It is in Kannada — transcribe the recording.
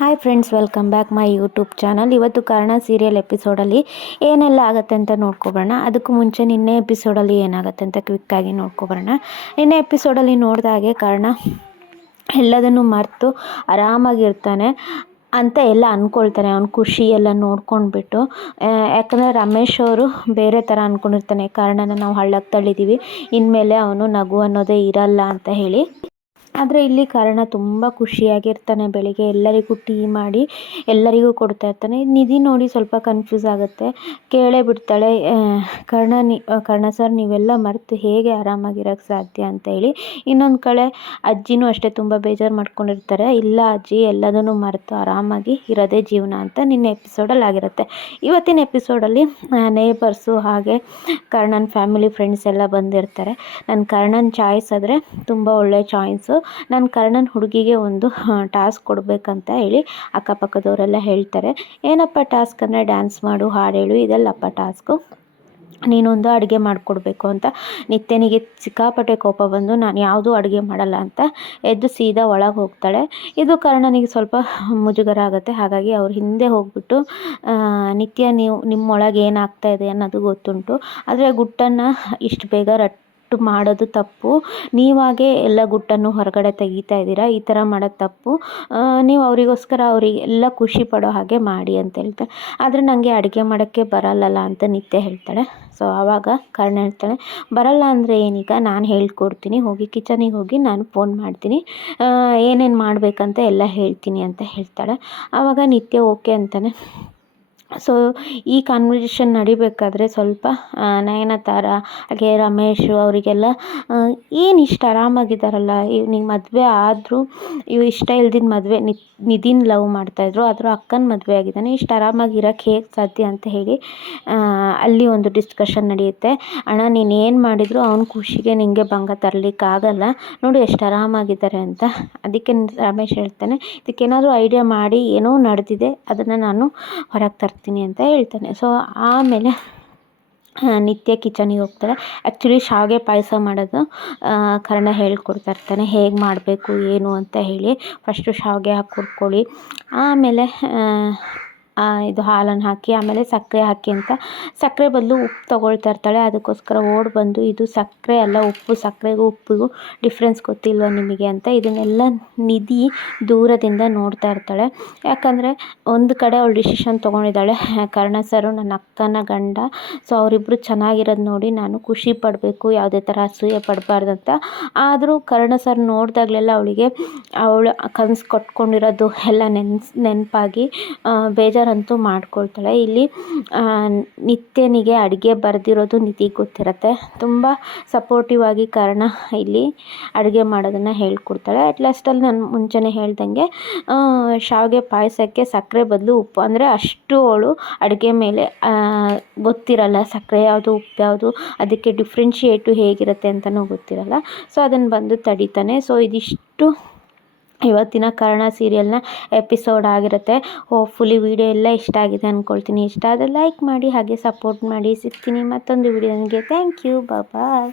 Hi friends welcome back my YouTube channel ಇವತ್ತು ಕಾರಣ ಸೀರಿಯಲ್ ಎಪಿಸೋಡಲ್ಲಿ ಏನೆಲ್ಲ ಆಗುತ್ತೆ ಅಂತ ನೋಡ್ಕೊಬರೋಣ. ಅದಕ್ಕೂ ಮುಂಚೆ ನಿನ್ನೆ ಎಪಿಸೋಡಲ್ಲಿ ಏನಾಗುತ್ತೆ ಅಂತ ಕ್ವಿಕ್ಕಾಗಿ ನೋಡ್ಕೊಬರೋಣ. ನಿನ್ನೆ ಎಪಿಸೋಡಲ್ಲಿ ನೋಡಿದ ಹಾಗೆ ಕಾರಣ ಎಲ್ಲದನ್ನು ಮರೆತು ಆರಾಮಾಗಿರ್ತಾನೆ ಅಂತ ಎಲ್ಲ ಅಂದ್ಕೊಳ್ತಾನೆ ಅವ್ನ ಖುಷಿ ಎಲ್ಲ ನೋಡ್ಕೊಂಡ್ಬಿಟ್ಟು. ಯಾಕಂದರೆ ರಮೇಶ್ ಅವರು ಬೇರೆ ಥರ ಅಂದ್ಕೊಂಡಿರ್ತಾನೆ ಕಾರಣನ ನಾವು ಹಳ್ಳಕ್ಕೆ ತಳ್ಳಿದ್ದೀವಿ. ಇನ್ಮೇಲೆ ಅವನು ನಗು ಅನ್ನೋದೇ ಇರಲ್ಲ ಅಂತ ಹೇಳಿ. ಆದರೆ ಇಲ್ಲಿ ಕರ್ಣ ತುಂಬ ಖುಷಿಯಾಗಿರ್ತಾನೆ ಬೆಳಿಗ್ಗೆ. ಎಲ್ಲರಿಗೂ ಟೀ ಮಾಡಿ, ಎಲ್ಲರಿಗೂ ಕೊಡ್ತಾ ಇರ್ತಾನೆ. ನಿಧಿ ನೋಡಿ ಸ್ವಲ್ಪ ಕನ್ಫ್ಯೂಸ್ ಆಗುತ್ತೆ. ಕೇಳೇ ಬಿಡ್ತಾಳೆ ಕರ್ಣ ನಿ ಕರ್ಣ ಸರ್ ನೀವೆಲ್ಲ ಮರೆತು ಹೇಗೆ ಆರಾಮಾಗಿರೋಕ್ಕೆ ಸಾಧ್ಯ? ಅಂತ ಹೇಳಿ ಇನ್ನೊಂದು ಕಡೆ ಅಜ್ಜಿನೂ ಅಷ್ಟೇ ತುಂಬ ಬೇಜಾರು ಮಾಡ್ಕೊಂಡಿರ್ತಾರೆ. ಇಲ್ಲ ಅಜ್ಜಿ, ಎಲ್ಲದನ್ನು ಮರೆತು ಆರಾಮಾಗಿ ಇರೋದೇ ಜೀವನ ಅಂತ ನಿನ್ನೆ ಎಪಿಸೋಡಲ್ಲಿ ಆಗಿರುತ್ತೆ. ಇವತ್ತಿನ ಎಪಿಸೋಡಲ್ಲಿ ನೇಬರ್ಸು ಹಾಗೆ ಕರ್ಣನ್ ಫ್ಯಾಮಿಲಿ ಫ್ರೆಂಡ್ಸ್ ಎಲ್ಲ ಬಂದಿರ್ತಾರೆ. ನನ್ನ ಕರ್ಣನ್ ಚಾಯ್ಸ್ ಆದರೆ ತುಂಬ ಒಳ್ಳೆ ಚಾಯ್ಸು ನಾನು ಕರ್ಣನ ಹುಡುಗಿಗೆ ಒಂದು ಟಾಸ್ಕ್ ಕೊಡಬೇಕಂತ ಹೇಳಿ ಅಕ್ಕಪಕ್ಕದವರೆಲ್ಲ ಹೇಳ್ತಾರೆ. ಏನಪ್ಪ ಟಾಸ್ಕ್ ಅಂದರೆ ಡ್ಯಾನ್ಸ್ ಮಾಡು, ಹಾಡು ಹೇಳು, ಇದೆಲ್ಲಪ್ಪ ಟಾಸ್ಕು. ನೀನೊಂದು ಅಡುಗೆ ಮಾಡಿಕೊಡ್ಬೇಕು ಅಂತ. ನಿತ್ಯನಿಗೆ ಸಿಕ್ಕಾಪಟ್ಟೆ ಕೋಪ ಬಂದು ನಾನು ಯಾವುದೂ ಅಡುಗೆ ಮಾಡಲ್ಲ ಅಂತ ಎದ್ದು ಸೀದಾ ಒಳಗೆ ಹೋಗ್ತಾಳೆ. ಇದು ಕರ್ಣನಿಗೆ ಸ್ವಲ್ಪ ಮುಜುಗರ ಆಗುತ್ತೆ. ಹಾಗಾಗಿ ಅವ್ರ ಹಿಂದೆ ಹೋಗ್ಬಿಟ್ಟು ನಿತ್ಯ ನೀವು ನಿಮ್ಮೊಳಗೆ ಏನಾಗ್ತಾ ಇದೆ ಅನ್ನೋದು ಗೊತ್ತುಂಟು. ಆದರೆ ಗುಟ್ಟನ್ನು ಇಷ್ಟು ಬೇಗ ರಟ್ ಮಾಡೋದು ತಪ್ಪು. ನೀವಾಗೆ ಎಲ್ಲ ಗುಟ್ಟನ್ನು ಹೊರಗಡೆ ತೆಗಿತಾ ಇದ್ದೀರಾ, ಈ ಥರ ಮಾಡೋದು ತಪ್ಪು. ನೀವು ಅವರಿಗೋಸ್ಕರ ಅವರಿಗೆ ಎಲ್ಲ ಖುಷಿ ಪಡೋ ಹಾಗೆ ಮಾಡಿ ಅಂತ ಹೇಳ್ತಾರೆ. ಆದರೆ ನನಗೆ ಅಡುಗೆ ಮಾಡೋಕ್ಕೆ ಬರಲ್ಲಲ್ಲ ಅಂತ ನಿತ್ಯ ಹೇಳ್ತಾಳೆ. ಸೊ ಆವಾಗ ಕಾರಣ ಹೇಳ್ತಾಳೆ, ಬರಲ್ಲ ಅಂದರೆ ಏನೀಗ? ನಾನು ಹೇಳ್ಕೊಡ್ತೀನಿ. ಹೋಗಿ ಕಿಚನಿಗೆ ಹೋಗಿ ನಾನು ಫೋನ್ ಮಾಡ್ತೀನಿ. ಏನೇನು ಮಾಡಬೇಕಂತ ಎಲ್ಲ ಹೇಳ್ತೀನಿ ಅಂತ ಹೇಳ್ತಾಳೆ. ಆವಾಗ ನಿತ್ಯ ಓಕೆ ಅಂತಾನೆ. ಸೊ ಈ ಕಾನ್ವರ್ಸೇಷನ್ ನಡಿಬೇಕಾದ್ರೆ ಸ್ವಲ್ಪ ನಯನತಾರ, ಹಾಗೆ ರಮೇಶ್ ಅವರಿಗೆಲ್ಲ ಏನು ಇಷ್ಟು? ಆರಾಮಾಗಿದ್ದಾರಲ್ಲ ಇವ್ನಿಗೆ ಮದುವೆ ಆದರೂ, ಇವು ಇಷ್ಟ ಇಲ್ದಿದ್ದ ಮದುವೆ ನಿಧಿನ್ ಲವ್ ಮಾಡ್ತಾಯಿದ್ರು ಆದರೂ ಅಕ್ಕನ ಮದುವೆ ಆಗಿದ್ದಾನೆ. ಇಷ್ಟು ಆರಾಮಾಗಿ ಇರೋಕ್ಕೆ ಹೇಗೆ ಸಾಧ್ಯ ಅಂತ ಹೇಳಿ ಅಲ್ಲಿ ಒಂದು ಡಿಸ್ಕಷನ್ ನಡೆಯುತ್ತೆ. ಅಣ್ಣ, ನೀನು ಏನು ಮಾಡಿದರೂ ಅವ್ನ ಖುಷಿಗೆ ನಿನಗೆ ಭಂಗ ತರಲಿಕ್ಕಾಗಲ್ಲ. ನೋಡಿ ಎಷ್ಟು ಆರಾಮಾಗಿದ್ದಾರೆ ಅಂತ. ಅದಕ್ಕೆ ರಮೇಶ್ ಹೇಳ್ತಾನೆ, ಇದಕ್ಕೇನಾದರೂ ಐಡಿಯಾ ಮಾಡಿ ಏನೋ ನಡೆದಿದೆ, ಅದನ್ನು ನಾನು ಹೊರಗೆ ತರ್ತೀನಿ. ಅಂತ ಹೇಳ್ತಾನೆ. ಸೊ ಆಮೇಲೆ ನಿತ್ಯ ಕಿಚನಿಗೆ ಹೋಗ್ತಾರೆ. ಆ್ಯಕ್ಚುಲಿ ಶಾವಿಗೆ ಪಾಯಸ ಮಾಡೋದು ಕರ್ಣ ಹೇಳ್ಕೊಡ್ತಾ ಇರ್ತಾನೆ. ಹೇಗೆ ಮಾಡಬೇಕು, ಏನು ಅಂತ ಹೇಳಿ. ಫಸ್ಟು ಶಾವಿಗೆ ಹಾಕಿ ಹುರ್ಕೊಳ್ಳಿ ಆಮೇಲೆ ಇದು ಹಾಲನ್ನು ಹಾಕಿ, ಆಮೇಲೆ ಸಕ್ಕರೆ ಹಾಕಿ ಅಂತ. ಸಕ್ಕರೆ ಬದಲು ಉಪ್ಪು ತೊಗೊಳ್ತಾ ಇರ್ತಾಳೆ. ಅದಕ್ಕೋಸ್ಕರ ಓಡಿ ಬಂದು, ಇದು ಸಕ್ಕರೆ ಅಲ್ಲ, ಉಪ್ಪು ಸಕ್ಕರೆಗೂ ಉಪ್ಪಿಗೂ ಡಿಫ್ರೆನ್ಸ್ ಗೊತ್ತಿಲ್ವ ನಿಮಗೆ ಅಂತ ಇದನ್ನೆಲ್ಲ ನಿಧಿ ದೂರದಿಂದ ನೋಡ್ತಾ ಇರ್ತಾಳೆ. ಯಾಕಂದರೆ ಒಂದು ಕಡೆ ಅವಳು ಡಿಸಿಷನ್ ತೊಗೊಂಡಿದ್ದಾಳೆ. ಕರ್ಣ ಸರು, ನನ್ನ ಅಕ್ಕನ ಗಂಡ ಸೊ ಅವರಿಬ್ಬರು ಚೆನ್ನಾಗಿರೋದು ನೋಡಿ ನಾನು ಖುಷಿ ಪಡಬೇಕು, ಯಾವುದೇ ಥರ ಅಸೂಯೆ ಪಡಬಾರ್ದು ಅಂತ. ಆದರೂ ಕರ್ಣ ಸರ್, ನೋಡಿದಾಗಲೆಲ್ಲ ಅವಳಿಗೆ ಅವಳು ಕನಸು ಕೊಟ್ಕೊಂಡಿರೋದು ಎಲ್ಲ ನೆನ್ಸ್, ನೆನಪಾಗಿ ಬೇಜಾರು ಅಂತೂ ಮಾಡ್ಕೊಳ್ತಾಳೆ. ಇಲ್ಲಿ ನಿತ್ಯನಿಗೆ ಅಡುಗೆ ಬರೆದಿರೋದು ನಿಧಿಗೆ ಗೊತ್ತಿರುತ್ತೆ. ತುಂಬ ಸಪೋರ್ಟಿವ್ ಆಗಿ ಕಾರಣ ಇಲ್ಲಿ ಅಡುಗೆ ಮಾಡೋದನ್ನು ಹೇಳ್ಕೊಡ್ತಾಳೆ. ಅಟ್ ಲಾಸ್ಟಲ್ಲಿ ನಾನು ಮುಂಚೆನೇ ಹೇಳ್ದಂಗೆ ಶಾವಿಗೆ ಪಾಯಸಕ್ಕೆ ಸಕ್ಕರೆ ಬದಲು ಉಪ್ಪು. ಅಂದರೆ ಅಷ್ಟು ಅವಳು ಅಡುಗೆ ಮೇಲೆ ಗೊತ್ತಿರಲ್ಲ ಸಕ್ಕರೆ ಯಾವುದು, ಉಪ್ಪು ಯಾವುದು, ಅದಕ್ಕೆ ಡಿಫ್ರೆನ್ಷಿಯೇಟು ಹೇಗಿರುತ್ತೆ ಅಂತಲೂ ಗೊತ್ತಿರಲ್ಲ. ಸೊ ಅದನ್ನು ಬಂದು ತಡಿತಾನೆ. ಸೊ ಇದಿಷ್ಟು ಇವತ್ತಿನ ಕರ್ಣ ಸೀರಿಯಲ್ನ ಎಪಿಸೋಡ್ ಆಗಿರುತ್ತೆ. ಹೋಪ್ಫುಲಿ ವಿಡಿಯೋ ಎಲ್ಲ ಇಷ್ಟ ಆಗಿದೆ ಅಂದ್ಕೊಳ್ತೀನಿ ಇಷ್ಟ ಆದರೆ ಲೈಕ್ ಮಾಡಿ, ಹಾಗೆ ಸಪೋರ್ಟ್ ಮಾಡಿ. ಸಿಗ್ತೀನಿ ಮತ್ತೊಂದು ವಿಡಿಯೋ ನನಗೆ ಥ್ಯಾಂಕ್ ಯು ಬಾಯ್